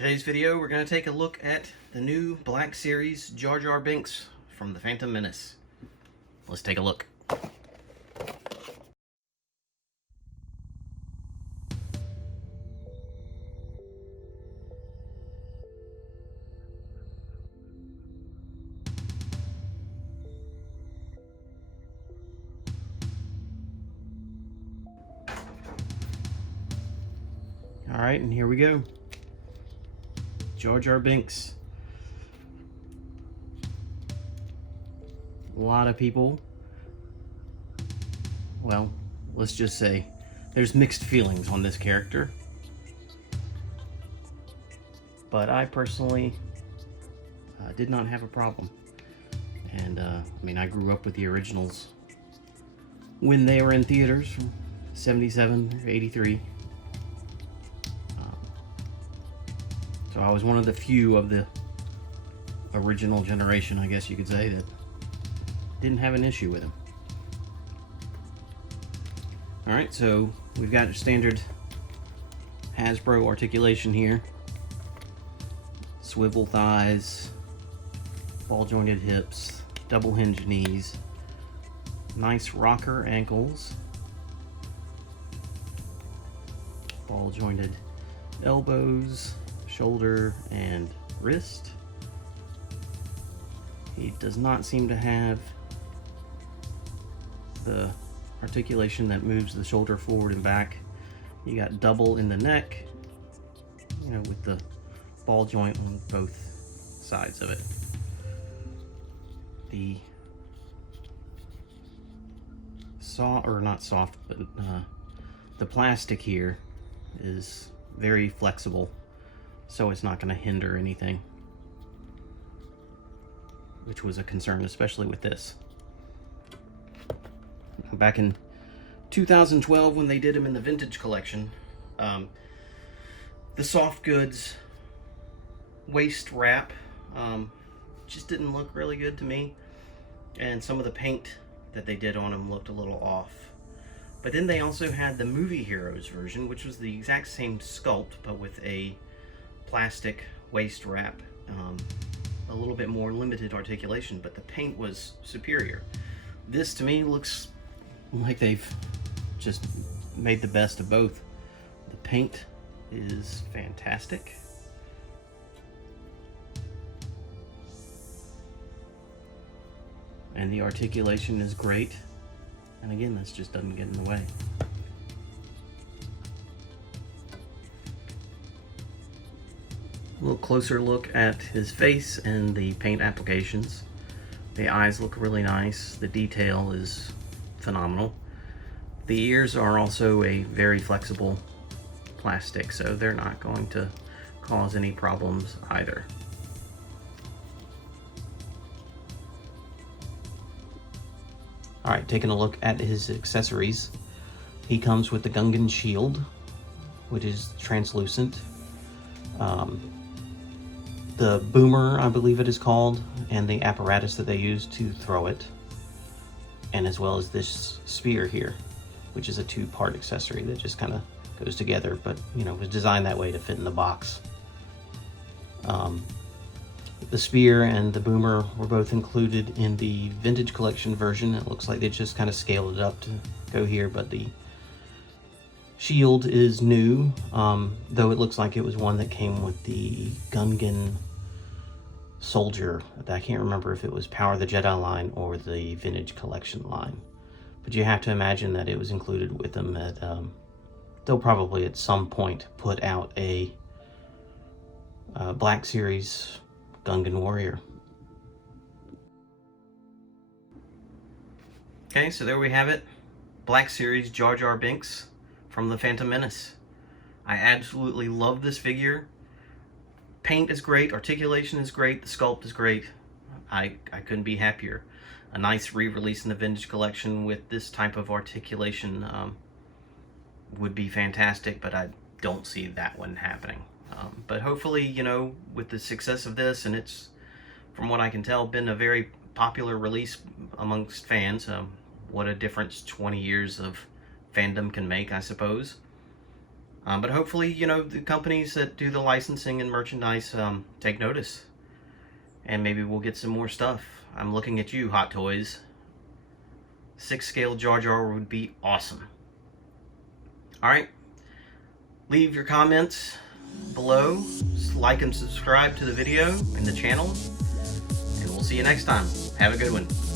Today's video, we're going to take a look at the new Black Series Jar Binks from the Phantom Menace. Let's take a look. Alright, and here we go. Jar Binks. A lot of people, well, let's just say there's mixed feelings on this character. But I personally did not have a problem. And I mean, I grew up with the originals when they were in theaters from 77 or 83. So I was one of the few of the original generation, I guess you could say, that didn't have an issue with them. Alright, so we've got a standard Hasbro articulation here. Swivel thighs, ball jointed hips, double hinge knees, nice rocker ankles, ball jointed elbows, shoulder and wrist. He does not seem to have the articulation that moves the shoulder forward and back. You got double in the neck, you know, with the ball joint on both sides of it. The the plastic here is very flexible, so it's not going to hinder anything, which was a concern, especially with this. Back in 2012, when they did them in the vintage collection, the soft goods waist wrap just didn't look really good to me, and some of the paint that they did on them looked a little off. But then they also had the Movie Heroes version, which was the exact same sculpt but with a plastic waist wrap, a little bit more limited articulation, but the paint was superior. This to me looks like they've just made the best of both. The paint is fantastic. And the articulation is great. And again, this just doesn't get in the way. A little closer look at his face and the paint applications. The eyes look really nice. The detail is phenomenal. The ears are also a very flexible plastic, so they're not going to cause any problems either. Alright, taking a look at his accessories. He comes with the Gungan shield, which is translucent. The boomer, I believe it is called, and the apparatus that they use to throw it, and as well as this spear here, which is a two-part accessory that just kind of goes together, but you know, was designed that way to fit in the box. The spear and the boomer were both included in the vintage collection version. It looks like they just kind of scaled it up to go here, but the shield is new, though it looks like it was one that came with the Gungan soldier. I can't remember if it was Power of the Jedi line or the vintage collection line, but you have to imagine that it was included with them. That they'll probably at some point put out a Black Series Gungan warrior. Okay, so there we have it. Black Series Jar Binks from the Phantom Menace. I absolutely love this figure. Paint is great, articulation is great, the sculpt is great. I couldn't be happier. A nice re-release in the vintage collection with this type of articulation would be fantastic, but I don't see that one happening. But hopefully, you know, with the success of this, and it's, from what I can tell, been a very popular release amongst fans. What a difference 20 years of fandom can make, I suppose. But hopefully, you know, the companies that do the licensing and merchandise take notice. And maybe we'll get some more stuff. I'm looking at you, Hot Toys. 6-scale Jar Jar would be awesome. Alright. Leave your comments below. Like and subscribe to the video and the channel. And we'll see you next time. Have a good one.